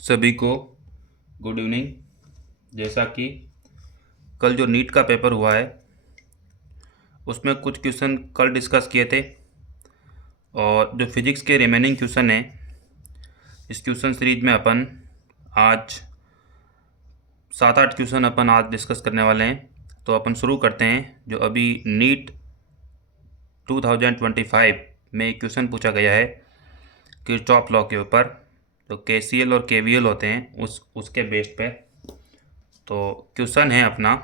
सभी को good evening. जैसा कि कल जो नीट का पेपर हुआ है उसमें कुछ क्वेश्चन कल डिस्कस किए थे और जो फिजिक्स के रिमेनिंग क्वेश्चन हैं इस क्वेश्चन सीरीज में अपन आज 7-8 क्वेश्चन अपन आज डिस्कस करने वाले हैं। तो अपन शुरू करते हैं। जो अभी नीट 2025 में एक क्वेश्चन पूछा गया है किरचॉफ लॉ के ऊपर, तो केसीएल और केवीएल होते हैं उसके बेस पे। तो क्वेश्चन है अपना,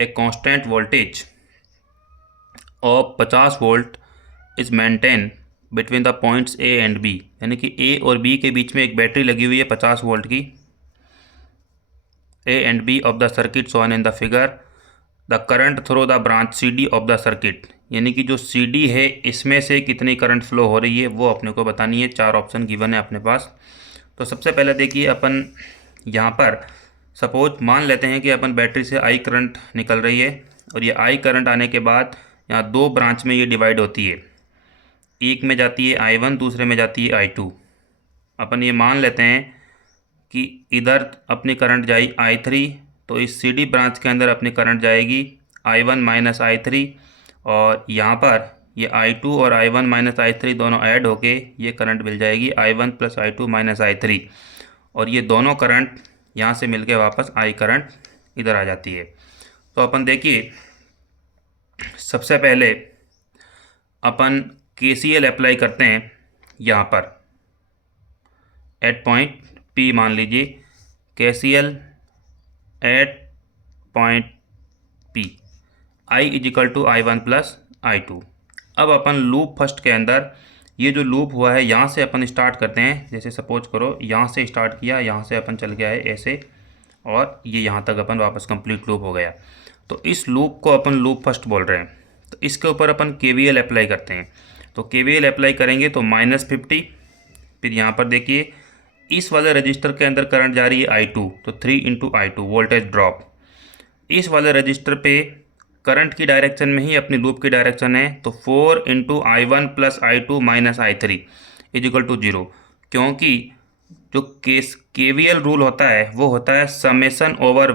a constant voltage of 50 volt is maintain between the points A and B, यानी कि ए और बी के बीच में एक बैटरी लगी हुई है 50 वोल्ट की। A and B of the circuit shown in the figure, the current through the branch C D of the circuit, यानी कि जो सी डी है इसमें से कितनी करंट फ्लो हो रही है वो अपने को बतानी है। 4 ऑप्शन गिवन है अपने पास। तो सबसे पहले देखिए, अपन यहाँ पर सपोज मान लेते हैं कि अपन बैटरी से आई करंट निकल रही है और ये आई करंट आने के बाद यहाँ 2 ब्रांच में ये डिवाइड होती है। एक में जाती है I1, दूसरे में जाती है I2। अपन ये मान लेते हैं कि इधर अपनी करंट जाई I3, तो इस CD ब्रांच के अंदर अपनी करंट जाएगी I1 माइनस I3, और यहाँ पर ये I2 और I1 माइनस I3 दोनों ऐड होके ये करंट मिल जाएगी I1 plus I2 minus I3, और ये दोनों करंट यहाँ से मिलके वापस I करंट इधर आ जाती है। तो अपन देखिए, सबसे पहले अपन KCL अप्लाई करते हैं यहाँ पर एट पॉइंट P। मान लीजिए KCL at point P, I equal to I1 plus I2। अब अपन लूप फर्स्ट के अंदर ये जो लूप हुआ है यहाँ से अपन स्टार्ट करते हैं। जैसे सपोज करो यहाँ से स्टार्ट किया, यहाँ से अपन चल गया है ऐसे, और ये यहाँ तक अपन वापस कंप्लीट लूप हो गया। तो इस लूप को अपन लूप फर्स्ट बोल रहे हैं। तो इसके ऊपर अपन KVL अप्लाई करते हैं। तो KVL अप्लाई करेंगे तो -50। फिर यहाँ पर देखिए इस वाले रजिस्टर के अंदर करंट जा रही है I2, तो 3 इंटू I2 वोल्टेज ड्रॉप। इस वाले रजिस्टर पे करंट की डायरेक्शन में ही अपनी लूप की डायरेक्शन है, तो 4 into I1 plus I2 minus I3 equal to 0, क्योंकि जो KVL रूल होता है वो होता है summation over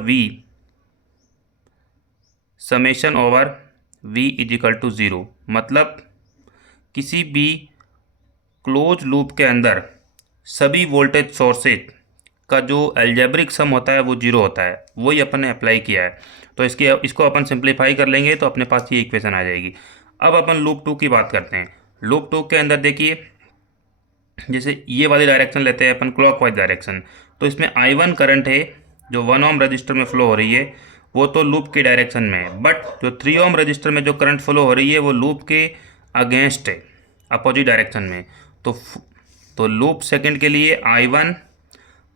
V equal to 0। मतलब किसी भी क्लोज लूप के अंदर सभी वोल्टेज सोर्सेज का जो अलजेब्रिक सम होता है वो 0 होता है। वही अपन ने अप्लाई किया है। तो इसको अपन सिंप्लीफाई कर लेंगे तो अपने पास ये इक्वेशन आ जाएगी। अब अपन लूप 2 की बात करते हैं। लूप 2 के अंदर देखिए, जैसे ये वाली डायरेक्शन लेते हैं अपन क्लॉकवाइज डायरेक्शन, तो इसमें I1 करंट है जो 1 ओम रजिस्टर में फ्लो हो रही है, वो तो लूप की डायरेक्शन में है। बट जो 3 ओम रजिस्टर में जो करंट फ्लो हो रही है वो लूप के अगेंस्ट है, अपोजिट डायरेक्शन में। तो लूप सेकंड के लिए I1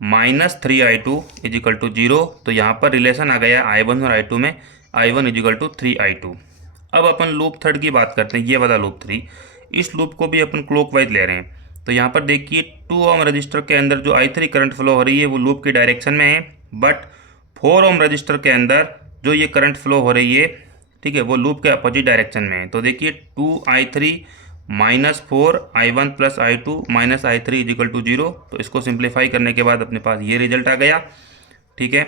minus 3I2 is equal to 0। तो यहाँ पर रिलेशन आ गया I1 और I2 में, I1 इजिकल टू 3I2। अब अपन लूप थर्ड की बात करते हैं, ये वाला लूप 3। इस लूप को भी अपन क्लॉकवाइज ले रहे हैं। तो यहाँ पर देखिए 2 ओम रजिस्टर के अंदर जो I3 करंट फ्लो हो रही है वो लूप की डायरेक्शन में है, बट 4 ओम रजिस्टर के अंदर जो ये करंट फ्लो हो रही है, ठीक है, वो लूप के अपोजिट डायरेक्शन में है। तो देखिए 2I3 minus 4I1 plus I2 minus I3 equal to 0। तो इसको सिंप्लीफाई करने के बाद अपने पास ये रिजल्ट आ गया। ठीक है,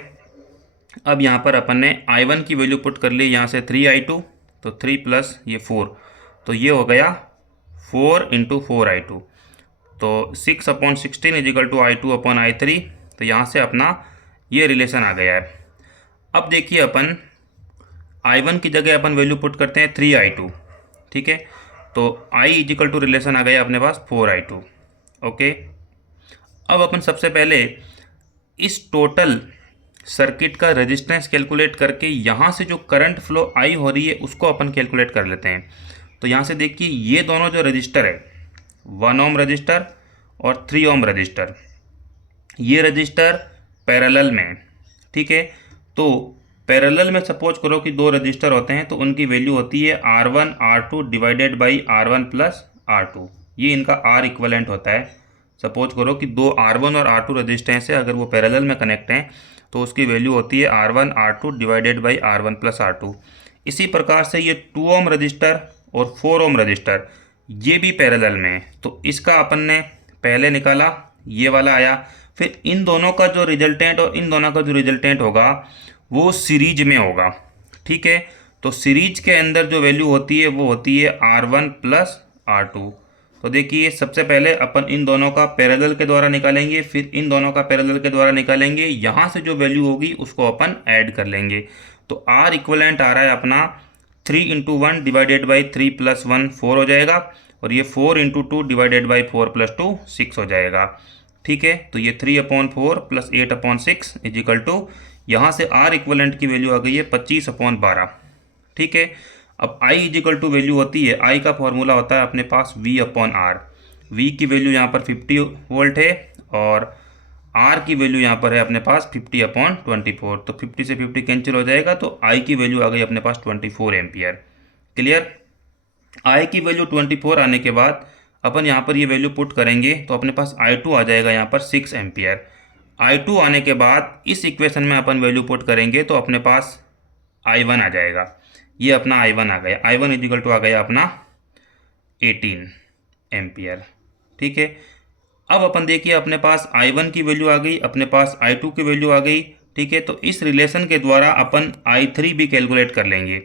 अब यहाँ पर अपन ने I1 की वैल्यू पुट कर ली, यहाँ से 3I2, तो 3 प्लस ये 4, तो ये हो गया 4 इंटू 4I2, तो 6/16 is equal to I2 upon I3। तो यहाँ से अपना ये रिलेशन आ गया है। अब देखिए अपन I1 की जगह अपन वैल्यू पुट करते हैं 3I2। ठीक है, तो I इजिकल टू रिलेशन आ गया अपने पास 4I2। ओके, अब अपन सबसे पहले इस टोटल सर्किट का रेजिस्टेंस कैलकुलेट करके यहाँ से जो करंट फ्लो आई हो रही है उसको अपन कैलकुलेट कर लेते हैं। तो यहाँ से देखिए ये दोनों जो रजिस्टर है, 1 ओम रजिस्टर और 3 ओम रजिस्टर, ये रजिस्टर पैरेलल में है। ठीक है, तो पैरेलल में सपोज करो कि 2 रजिस्टर होते हैं तो उनकी वैल्यू होती है R1 R2 divided by R1 plus R2। ये इनका R इक्वलेंट होता है। सपोज करो कि 2 R1 और R2 रजिस्टेंस है, अगर वो पैरेलल में कनेक्ट हैं तो उसकी वैल्यू होती है R1 R2 divided by R1 plus R2। इसी प्रकार से ये 2 ओम रजिस्टर और 4 ओम रजिस्टर ये भी पैरेलल में है, तो इसका अपन ने पहले निकाला ये वाला आया। फिर इन दोनों का जो रिजल्टेंट और इन दोनों का जो रिजल्टेंट होगा वो सीरीज में होगा, ठीक है। तो सीरीज के अंदर जो वैल्यू होती है वो होती है R1 प्लस R2। तो देखिए सबसे पहले अपन इन दोनों का पैरेलल के द्वारा निकालेंगे, फिर इन दोनों का पैरेलल के द्वारा निकालेंगे, यहाँ से जो वैल्यू होगी उसको अपन ऐड कर लेंगे। तो R इक्वलेंट आ रहा है अपना 3 इंटू 1 डिवाइडेड बाई 3 प्लस 1 4 हो जाएगा, और ये 4 इंटू 2 डिवाइडेड बाई 4 प्लस 2 6 हो जाएगा, ठीक है। तो ये 3/4 प्लस 8/6 इजिकल टू, यहाँ से R इक्वलेंट की वैल्यू आ गई है 25/12, ठीक है। अब I इजिकल टू वैल्यू होती है, I का फॉर्मूला होता है अपने पास V/R। V की वैल्यू यहाँ पर 50 वोल्ट है और R की वैल्यू यहाँ पर है अपने पास 50/24। तो 50 से 50 कैंसिल हो जाएगा, तो I की वैल्यू आ गई अपने पास 24 एम्पियर। क्लियर। I की वैल्यू 24 आने के बाद अपन यहाँ पर ये वैल्यू पुट करेंगे तो अपने पास I2 आ जाएगा यहाँ पर 6 एम्पियर। I2 आने के बाद इस इक्वेशन में अपन वैल्यू पुट करेंगे तो अपने पास I1 आ जाएगा। ये अपना I1 आ गया, I1 इजिकल टू आ गया अपना 18 एम्पियर, ठीक है। अब अपन देखिए अपने पास I1 की वैल्यू आ गई, अपने पास I2 की वैल्यू आ गई, ठीक है। तो इस रिलेशन के द्वारा अपन I3 भी कैलकुलेट कर लेंगे,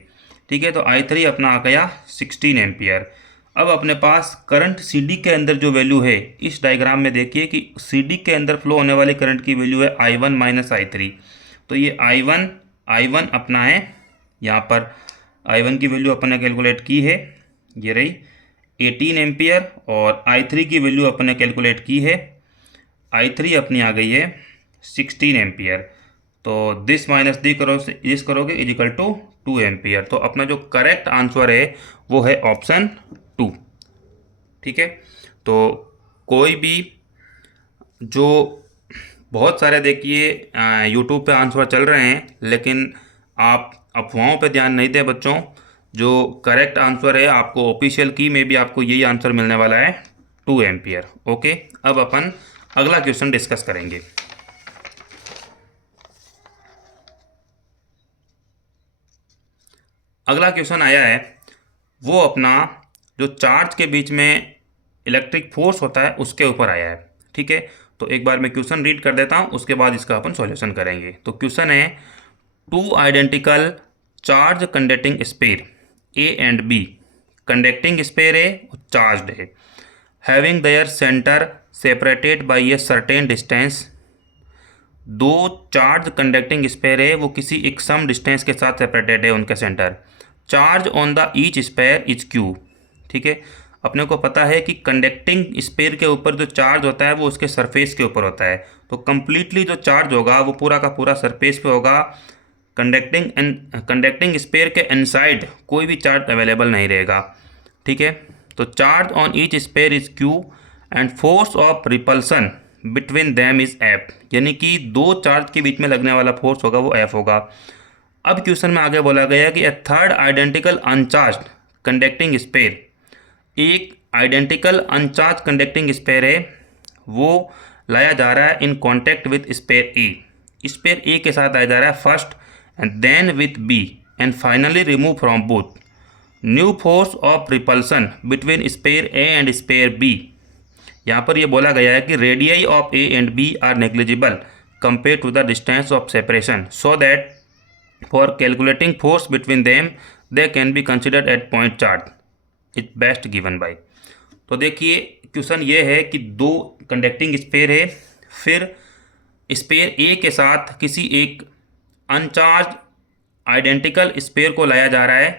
ठीक है। तो I3 अपना आ गया 16 एम्पियर। अब अपने पास करंट CD के अंदर जो वैल्यू है, इस डायग्राम में देखिए कि CD के अंदर फ्लो होने वाले करंट की वैल्यू है I1 माइनस I3। तो ये I1 अपना है, यहाँ पर I1 की वैल्यू अपन ने कैलकुलेट की है, ये रही 18 एम्पियर, और I3 की वैल्यू अपन ने कैलकुलेट की है, I3 अपनी आ गई है 16 एम्पियर। तो दिस माइनस दिस करोगे इजिकल टू 2 एम्पियर। तो अपना जो करेक्ट आंसर है वो है ऑप्शन 2, ठीक है। तो कोई भी जो बहुत सारे देखिए यूट्यूब पे आंसर चल रहे हैं, लेकिन आप अफवाहों पे ध्यान नहीं दें बच्चों। जो करेक्ट आंसर है आपको ऑफिशियल की में भी आपको यही आंसर मिलने वाला है 2 एम्पियर। ओके, अब अपन अगला क्वेश्चन डिस्कस करेंगे। अगला क्वेश्चन आया है वो अपना जो चार्ज के बीच में इलेक्ट्रिक फोर्स होता है उसके ऊपर आया है, ठीक है। तो एक बार मैं क्वेश्चन रीड कर देता हूँ, उसके बाद इसका अपन सॉल्यूशन करेंगे। तो क्वेश्चन है 2 identical charge conducting spare A and B, conducting sphere है और चार्ज्ड है, having their centre separated by a certain distance. दो चार्ज कंडक्टिंग स्पेयर है, वो किसी एक सम डिस्टेंस के साथ सेपरेटेड है उनका centre. Charge on the each spare is Q, ठीक है। अपने को पता है कि कंडक्टिंग स्पेयर के ऊपर जो चार्ज होता है वो उसके सरफेस के ऊपर होता है। तो कंप्लीटली जो चार्ज होगा वो पूरा का पूरा सरफेस पे होगा। कंडक्टिंग स्पेयर के इनसाइड कोई भी चार्ज अवेलेबल नहीं रहेगा, ठीक है। तो charge on each spare is Q and force of repulsion between them is F, यानी कि दो चार्ज के बीच में लगने वाला फोर्स होगा वो F होगा। अब क्वेश्चन में आगे बोला गया कि a third identical uncharged conducting sphere, एक आइडेंटिकल अनचार्ज कंडक्टिंग स्पेयर है, वो लाया जा रहा है in contact with sphere A. Sphere A के साथ लाया जा रहा है first and then with B and finally remove from both. New force of repulsion between sphere A and sphere B. यहाँ पर ये बोला गया है कि radii of A and B are negligible compare to the distance of separation, so that for calculating force between them they can be considered at point charge it best given by. तो देखिए question ये है कि दो conducting sphere है, फिर spare A के साथ किसी एक अनचार्ज आइडेंटिकल स्पेयर को लाया जा रहा है।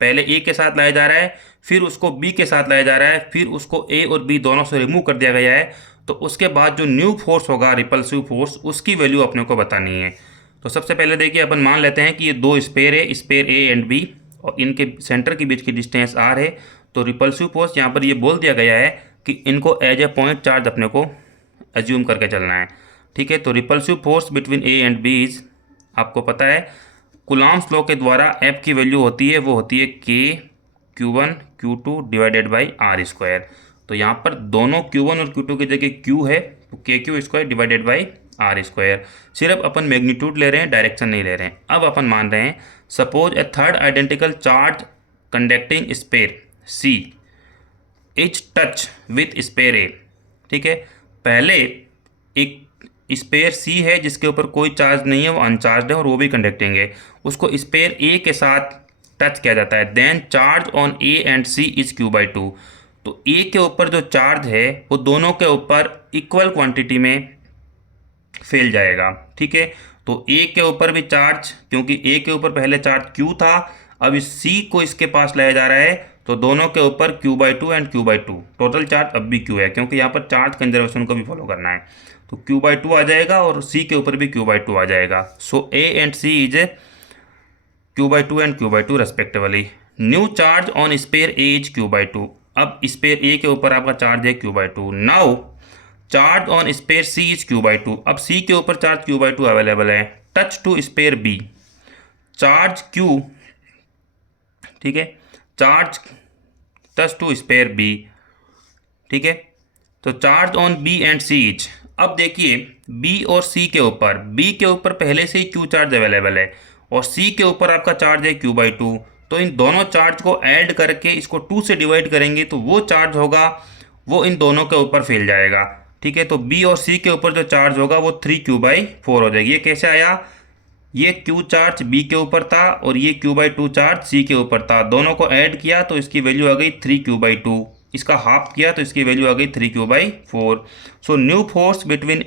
पहले ए के साथ लाया जा रहा है, फिर उसको बी के साथ लाया जा रहा है, फिर उसको ए और बी दोनों से रिमूव कर दिया गया है। तो उसके बाद जो न्यू फोर्स होगा रिपल्सिव फोर्स, उसकी वैल्यू अपने को बतानी है। तो सबसे पहले देखिए अपन मान लेते हैं कि ये दो स्पेयर है, स्पेयर ए एंड बी, और इनके सेंटर के बीच की डिस्टेंस R है। तो रिपल्सिव फोर्स यहाँ पर ये बोल दिया गया है कि इनको एज ए पॉइंट चार्ज अपने को एज्यूम करके चलना है, ठीक है। तो repulsive force between A and B is, आपको पता है कूलॉम्स लॉ के द्वारा F की वैल्यू होती है वो होती है K Q1 Q2 divided by R²। तो यहाँ पर दोनों Q1 और Q2 की जगह Q है, तो KQ² डिवाइडेड बाई R²। सिर्फ अपन मैग्नीट्यूड ले रहे हैं, डायरेक्शन नहीं ले रहे हैं। अब अपन मान रहे हैं suppose a third identical charge conducting sphere C is touch with sphere A, ठीक है। पहले एक स्पेयर सी है जिसके ऊपर कोई चार्ज नहीं है, वो अनचार्ज है और वो भी कंडक्टिंग है, उसको स्पेयर ए के साथ टच किया जाता है। Then charge on A and C is Q/2। तो ए के ऊपर जो चार्ज है वो दोनों के ऊपर इक्वल क्वांटिटी में फैल जाएगा। ठीक है, तो ए के ऊपर भी चार्ज, क्योंकि ए के ऊपर पहले चार्ज Q था, अब इस सी को इसके पास लाया जा रहा है, तो दोनों के ऊपर Q/2 and Q/2, total charge अब भी Q है, क्योंकि यहाँ पर चार्ज कंजर्वेशन को भी फॉलो करना है। तो Q/2 आ जाएगा और सी के ऊपर भी Q/2 आ जाएगा। So A and C is Q/2 and Q/2 respectively. New charge on sphere A is Q/2। अब स्पेयर ए के ऊपर आपका चार्ज है Q/2। Now charge on sphere C is Q/2। अब सी के ऊपर चार्ज Q/2 अवेलेबल है। Touch to sphere B, charge Q, ठीक है, charge touch to sphere B, ठीक है। तो charge on B and C is, अब देखिए बी और सी के ऊपर, बी के ऊपर पहले से ही Q चार्ज अवेलेबल है और सी के ऊपर आपका चार्ज है Q/2। तो इन दोनों चार्ज को ऐड करके इसको 2 से डिवाइड करेंगे तो वो चार्ज होगा वो इन दोनों के ऊपर फैल जाएगा। ठीक है, तो बी और सी के ऊपर जो चार्ज होगा वो 3Q/4 हो जाएगी। ये कैसे आया? ये Q चार्ज बी के ऊपर था और ये Q/2 चार्ज सी के ऊपर था, दोनों को ऐड किया तो इसकी वैल्यू आ गई 3Q/2, इसका हाफ किया तो इसकी वैल्यू आ गई 3Q/4। So new force between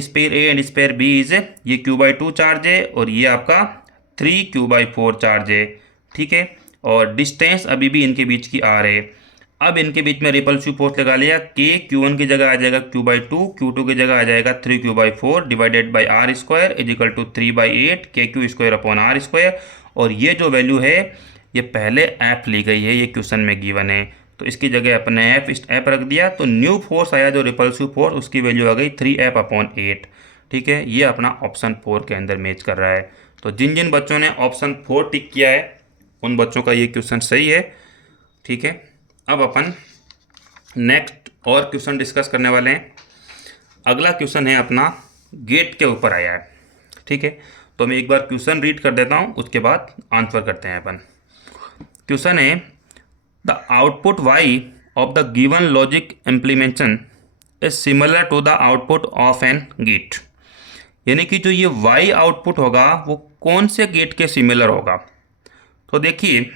sphere A and sphere B is, ये Q/2 चार्ज है और ये आपका 3Q/4 चार्ज है। ठीक है, और डिस्टेंस अभी भी इनके बीच की आर है। अब इनके बीच में रिपल्सिव फोर्स लगा लिया, K Q1 की जगह आ जाएगा Q/2, Q2 की जगह आ जाएगा 3Q/4 divided by R square is equal to 3/8 KQ square upon R square. और ये जो वैल्यू है ये पहले F ली गई है, ये क्वेश्चन में गिवन है, तो इसकी जगह अपने F रख दिया। तो न्यू फोर्स आया जो रिपल्सिव फोर्स, उसकी वैल्यू आ गई 3F/8। ठीक है, ये अपना ऑप्शन 4 के अंदर मैच कर रहा है। तो जिन जिन बच्चों ने ऑप्शन 4 टिक किया है उन बच्चों का ये क्वेश्चन सही है। ठीक है, अब अपन नेक्स्ट और क्वेश्चन डिस्कस करने वाले हैं। अगला क्वेश्चन है अपना गेट के ऊपर आया है। ठीक है, तो मैं एक बार क्वेश्चन रीड कर देता हूँ, उसके बाद आंसर करते हैं अपन। क्वेश्चन है the output Y of the given logic implementation is similar to the output of an gate. यानी कि जो ये वाई आउटपुट होगा वो कौन से गेट के सिमिलर होगा। तो देखिए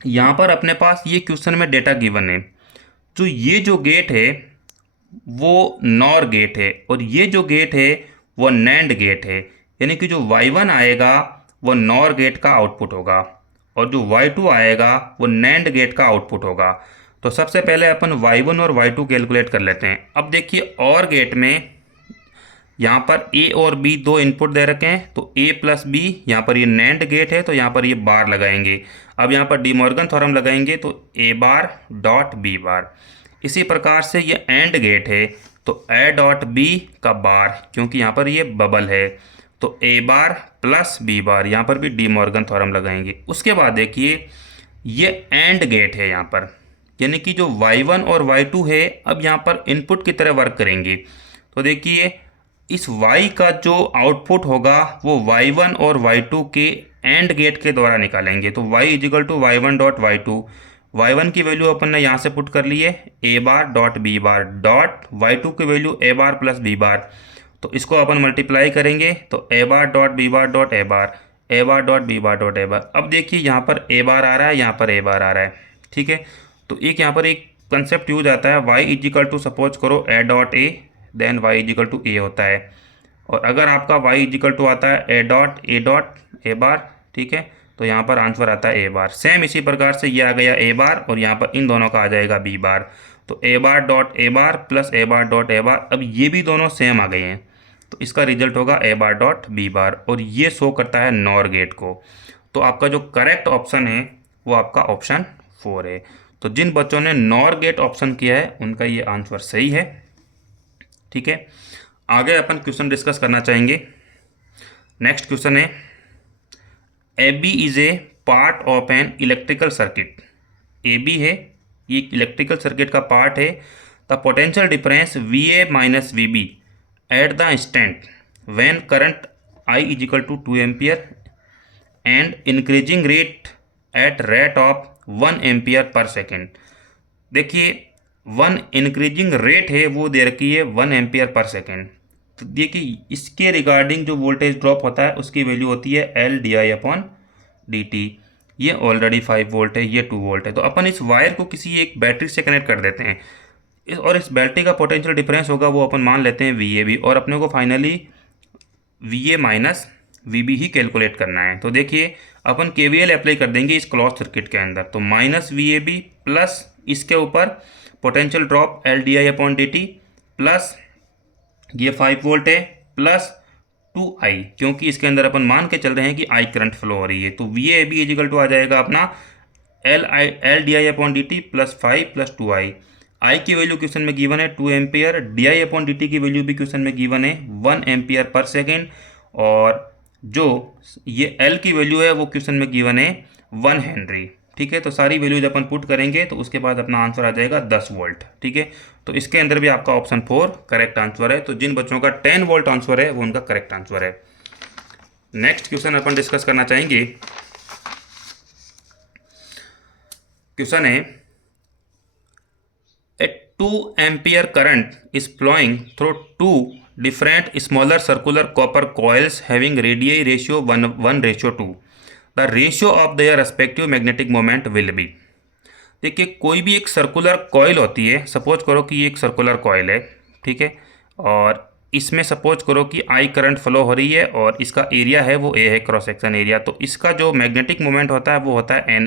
यहाँ पर अपने पास ये क्वेश्चन में डेटा गिवन है, जो गेट है वो नॉर गेट है और ये जो गेट है वो नैंड गेट है। यानी कि जो y1 आएगा वो नॉर गेट का आउटपुट होगा और जो y2 आएगा वो नैंड गेट का आउटपुट होगा। तो सबसे पहले अपन y1 और y2 कैलकुलेट कर लेते हैं। अब देखिए और गेट में यहाँ पर a और b दो इनपुट दे रखे हैं, तो a प्लस b, यहाँ पर ये नैंड गेट है तो यहाँ पर ये बार लगाएंगे। अब यहाँ पर डी मॉर्गन थ्योरम लगाएंगे तो a बार डॉट b बार। इसी प्रकार से ये एंड गेट है तो a डॉट b का बार, क्योंकि यहाँ पर ये बबल है तो a बार प्लस b बार, यहाँ पर भी डी मॉर्गन थ्योरम लगाएंगे। उसके बाद देखिए ये एंड गेट है यहाँ पर, यानी कि जो y1 और y2 है अब यहाँ पर इनपुट की तरह वर्क करेंगे। तो देखिए इस y का जो आउटपुट होगा वो y1 और y2 के एंड गेट के द्वारा निकालेंगे। तो y is equal to y1 dot y2, y1 की वैल्यू अपन ने यहाँ से पुट कर ली है a bar dot b bar dot y2 की value a bar plus b बार। तो इसको अपन मल्टीप्लाई करेंगे तो a bar dot b bar dot a bar, a bar dot b bar dot a बार। अब देखिए यहाँ पर a बार आ रहा है, यहाँ पर a बार आ रहा है। ठीक है, तो एक यहाँ पर एक कंसेप्ट यूज आता है, y is equal to suppose करो a dot a then y is equal to A होता है। और अगर आपका y इज इक्वल टू आता है a डॉट a बार, ठीक है, तो यहाँ पर आंसर आता है a बार। सेम इसी प्रकार से ये आ गया a बार और यहाँ पर इन दोनों का आ जाएगा b बार। तो a bar dot a bar plus a bar dot a बार, अब ये भी दोनों सेम आ गए हैं तो इसका रिजल्ट होगा a बार डॉट b बार और ये शो करता है नॉर गेट को। तो आपका जो करेक्ट ऑप्शन है वो आपका ऑप्शन 4 है। तो जिन बच्चों ने नॉर गेट ऑप्शन किया है उनका ये आंसर सही है। ठीक है, आगे अपन क्वेश्चन डिस्कस करना चाहेंगे। नेक्स्ट क्वेश्चन है A B is a part of an electrical circuit. A B है, ये इलेक्ट्रिकल सर्किट का पार्ट है। The potential difference V A minus V B at the instant when current I is equal to 2 ampere and increasing rate at rate of 1 ampere per second. देखिए one increasing rate है वो दे रखी है 1 ampere per second. तो देखिए इसके regarding जो voltage drop होता है उसकी वैल्यू होती है LdI/dt। ये ऑलरेडी 5 वोल्ट है, ये 2 वोल्ट है। तो अपन इस वायर को किसी एक बैटरी से कनेक्ट कर देते हैं और इस बैटरी का पोटेंशियल डिफरेंस होगा वो अपन मान लेते हैं VAB, और अपने को फाइनली VA माइनस VB ही कैलकुलेट करना है। तो देखिए अपन KVL अप्लाई कर देंगे इस क्लोज सर्किट के अंदर। तो -VAB प्लस इसके ऊपर पोटेंशियल ड्रॉप LdI/dt प्लस ये 5 वोल्ट है प्लस 2I, क्योंकि इसके अंदर अपन मान के चल रहे हैं कि I करंट फ्लो हो रही है। तो VAB इजिकल टू आ जाएगा अपना LdI/dt plus 5 plus 2I। I की वैल्यू क्वेश्चन में गिवन है 2 एम्पियर, DI/dt की वैल्यू भी क्वेश्चन में गिवन है 1 एम्पियर पर सेकेंड, और जो ये L की वैल्यू है वो क्वेश्चन में गिवन है 1 हेनरी। ठीक है, तो सारी वैल्यूज अपन पुट करेंगे तो उसके बाद अपना आंसर आ जाएगा 10 वोल्ट। ठीक है, तो इसके अंदर भी आपका ऑप्शन 4 करेक्ट आंसर है। तो जिन बच्चों का 10 वोल्ट आंसर है वो उनका करेक्ट आंसर है। नेक्स्ट क्वेश्चन अपन डिस्कस करना चाहेंगे। क्वेश्चन है a 2 ampere current is flowing through 2 different smaller circular copper coils having radii ratio 1:2. The ratio of their respective magnetic moment will be। देखिए कोई भी एक सर्कुलर कॉइल होती है, सपोज करो कि ये एक सर्कुलर कॉइल है, ठीक है, और इसमें सपोज करो कि I करंट फ्लो हो रही है और इसका एरिया है वो A है, क्रॉस सेक्शन एरिया। तो इसका जो मैग्नेटिक मोमेंट होता है वो होता है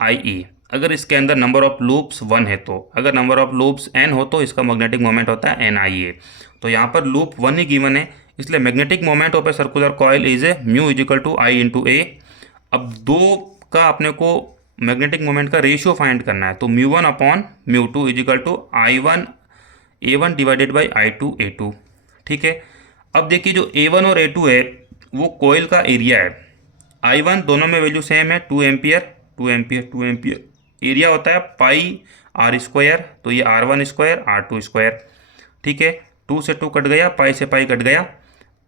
NAIE। अगर इसके अंदर नंबर ऑफ लूप्स 1 है तो, अगर नंबर ऑफ लूप्स n हो तो इसका मैग्नेटिक मोमेंट होता है NIA। तो यहाँ पर लूप 1 ही गिवन है, इसलिए magnetic moment of a circular coil is a mu equal to I into A। अब दो का अपने को मैग्नेटिक मोमेंट का रेशियो फाइंड करना है, तो μ1/μ2 is equal to I1 A1 divided by I2 A2। ठीक है, अब देखिए जो A1 और A2 है वो कॉइल का एरिया है। I1 दोनों में वैल्यू सेम है 2 एम्पियर, 2 एम्पियर 2 एम्पियर। एरिया होता है पाई R स्क्वायर, तो ये R1 स्क्वायर R2 स्क्वायर। ठीक है, 2 से 2 कट गया, पाई से पाई कट गया,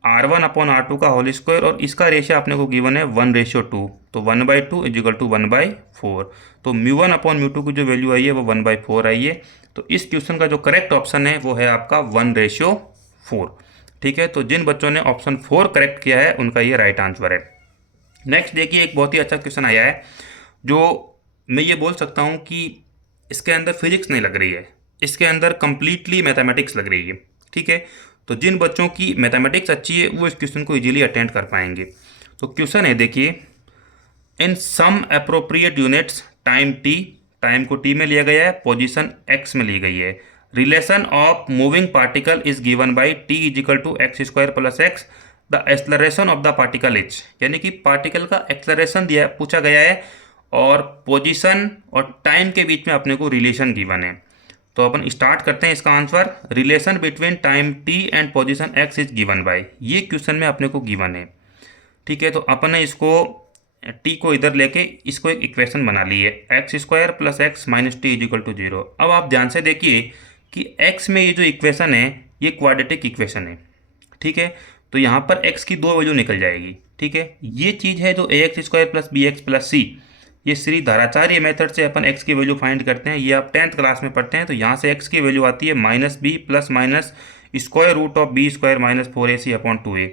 R1/R2 का होल स्क्वायर, और इसका रेशियो आपने को गिवन है 1:2, तो 1/2 इजिकल टू 1/4। तो μ1/μ2 की जो वैल्यू आई है वो 1/4 आई है। तो इस क्वेश्चन का जो करेक्ट ऑप्शन है वो है आपका 1:4। ठीक है, तो जिन बच्चों ने ऑप्शन 4 करेक्ट किया है उनका ये राइट आंसर है। नेक्स्ट देखिए एक बहुत ही अच्छा क्वेश्चन आया है, जो मैं ये बोल सकता हूँ कि इसके अंदर फिजिक्स नहीं लग रही है, इसके अंदर कंप्लीटली मैथमेटिक्स लग रही है। ठीक है, तो जिन बच्चों की मैथमेटिक्स अच्छी है वो इस क्वेश्चन को इजीली अटेंड कर पाएंगे। तो क्वेश्चन है देखिए, in some appropriate units time t, time को t में लिया गया है, पोजीशन x में ली गई है, relation of moving particle is given by t equal to x square plus x, the acceleration of the particle is, यानी कि पार्टिकल का एक्सलरेशन दिया पूछा गया है और पोजीशन और टाइम के बीच में अपने को रिलेशन गिवन है। तो अपन स्टार्ट करते हैं इसका answer. Relation between time t and position x is given by, ये क्वेश्चन में अपने को गिवन है। ठीक है, तो अपन ने इसको t को इधर लेके इसको एक इक्वेशन बना ली है, x square plus x minus T equal to 0। अब आप ध्यान से देखिए कि x में ये जो इक्वेशन है ये क्वाड्रेटिक इक्वेशन है। ठीक है, तो यहाँ पर x की 2 वैल्यू निकल जाएगी। ठीक है, ये चीज़ है जो ax square plus bx plus c, ये श्री धाराचार्य मेथड से अपन x की वैल्यू फाइंड करते हैं, ये आप 10th क्लास में पढ़ते हैं। तो यहाँ से x की वैल्यू आती है -b plus minus square root of b square minus 4ac/2a।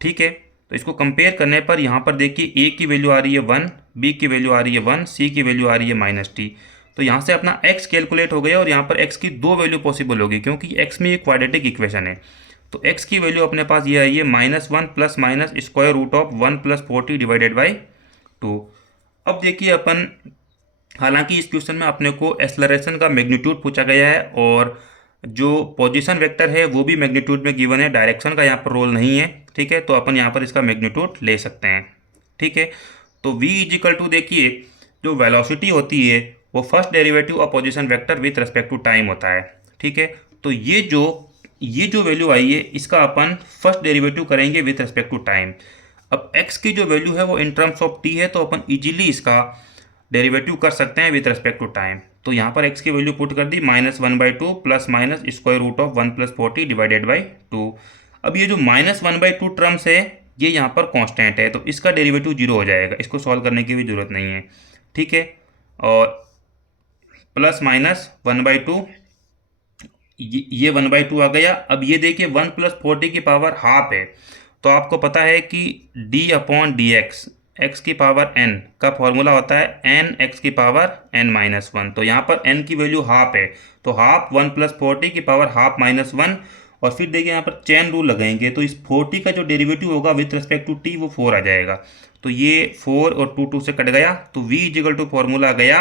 ठीक है, तो इसको कंपेयर करने पर यहाँ पर देखिए a की वैल्यू आ रही है 1, b की वैल्यू आ रही है 1, c की वैल्यू आ रही है -t। तो यहाँ से अपना x कैलकुलेट हो गया और यहाँ पर x की 2 वैल्यू पॉसिबल होगी, क्योंकि x में ये क्वाड्रेटिक इक्वेशन है। तो x की वैल्यू अपने पास ये आई है -1 plus minus square root of 1 plus 40 divided by 2। अब देखिए अपन, हालांकि इस क्वेश्चन में अपने को एक्सेलरेशन का मैग्नीट्यूड पूछा गया है और जो पोजीशन वेक्टर है वो भी मैग्नीट्यूड में गिवन है, डायरेक्शन का यहाँ पर रोल नहीं है। ठीक है, तो अपन यहाँ पर इसका मैग्नीट्यूड ले सकते हैं। ठीक है, तो v इजिकल टू देखिए जो वेलोसिटी होती है वो first derivative of position vector with respect to time होता है। ठीक है, तो ये जो वैल्यू आई है इसका अपन फर्स्ट डेरिवेटिव करेंगे विथ रेस्पेक्ट टू टाइम। अब x की जो वैल्यू है वो इन टर्म्स ऑफ t है, तो अपन इजीली इसका डेरिवेटिव कर सकते हैं विथ रेस्पेक्ट टू टाइम। तो यहाँ पर x की वैल्यू पुट कर दी -1/2 plus minus square root of 1 plus 40 divided by 2। अब ये जो -1/2 टर्म्स है ये यहाँ पर कांस्टेंट है, तो इसका डेरिवेटिव 0 हो जाएगा, इसको सॉल्व करने की भी जरूरत नहीं है। ठीक है, और प्लस माइनस 1/2, ये 1/2 आ गया। अब ये देखिए 1 + 40 की पावर हाफ है, तो आपको पता है कि d/dx x की पावर n का फॉर्मूला होता है n x की पावर n-1। तो यहाँ पर n की वैल्यू हाफ है, तो हाफ 1 + 40 की पावर हाफ -1। और फिर देखिए यहाँ पर चेन रूल लगाएंगे, तो इस 40 का जो डेरिवेटिव होगा विथ रिस्पेक्ट टू t वो 4 आ जाएगा। तो ये 4 और 2 2 से कट गया, तो v इजिकल टू फॉर्मूला गया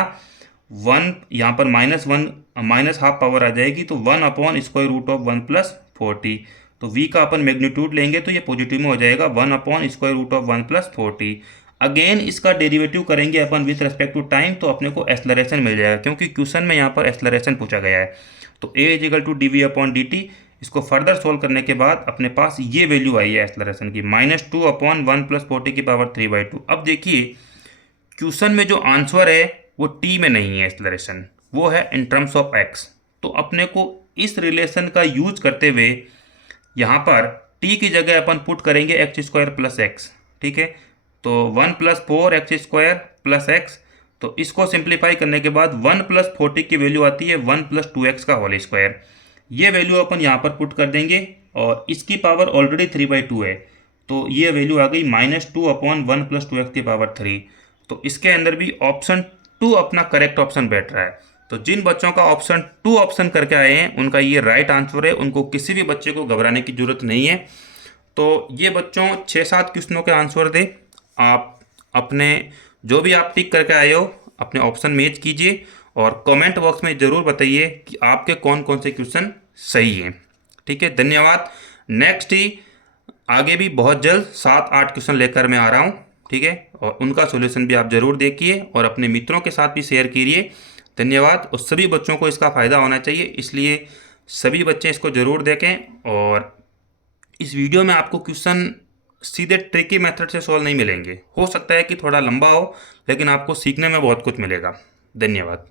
1, यहाँ पर -1 माइनस हाफ पावर आ जाएगी, तो 1/√1 + 40। तो v का अपन मैग्नीट्यूड लेंगे तो ये पॉजिटिव में हो जाएगा 1/√1 + 40। अगेन इसका डेरिवेटिव करेंगे अपन विथ रेस्पेक्ट टू टाइम, तो अपने को एक्सलरेशन मिल जाएगा, क्योंकि क्वेश्चन में यहाँ पर एक्सलरेशन पूछा गया है। तो a = dv/dt, इसको फर्दर सोल्व करने के बाद अपने पास ये वैल्यू आई है एक्सलरेशन की -2/1 + 40 की पावर 3/2। अब देखिए क्वेश्चन में जो आंसर है वो t में नहीं है एक्सलरेशन, वो है इन टर्म्स ऑफ x। तो अपने को इस रिलेशन का यूज करते हुए यहाँ पर t की जगह अपन पुट करेंगे x² + x, ठीक है। तो 1 + 4x² + x, तो इसको सिंप्लीफाई करने के बाद 1 + 40 की वैल्यू आती है 1 + 2x का होल स्क्वायर। ये वैल्यू अपन यहाँ पर पुट कर देंगे, और इसकी पावर ऑलरेडी 3/2 है, तो ये वैल्यू आ गई -2/1 + 2x की पावर 3। तो इसके अंदर भी ऑप्शन 2 अपना करेक्ट ऑप्शन बैठ रहा है। तो जिन बच्चों का ऑप्शन 2 ऑप्शन करके आए हैं उनका ये राइट आंसर है, उनको किसी भी बच्चे को घबराने की जरूरत नहीं है। तो ये बच्चों 6-7 क्वेश्चनों के आंसर दे, आप अपने जो भी आप टिक करके आए हो अपने ऑप्शन मैच कीजिए, और कमेंट बॉक्स में ज़रूर बताइए कि आपके कौन कौन से क्वेश्चन सही हैं। ठीक है, धन्यवाद। नेक्स्ट ही आगे भी बहुत जल्द 7-8 क्वेश्चन लेकर मैं आ रहा हूँ, ठीक है, और उनका सॉल्यूशन भी आप ज़रूर देखिए और अपने मित्रों के साथ भी शेयर कीजिए। धन्यवाद। और सभी बच्चों को इसका फ़ायदा होना चाहिए, इसलिए सभी बच्चे इसको ज़रूर देखें। और इस वीडियो में आपको क्वेश्चन सीधे ट्रिकी मेथड से सॉल्व नहीं मिलेंगे, हो सकता है कि थोड़ा लंबा हो, लेकिन आपको सीखने में बहुत कुछ मिलेगा। धन्यवाद।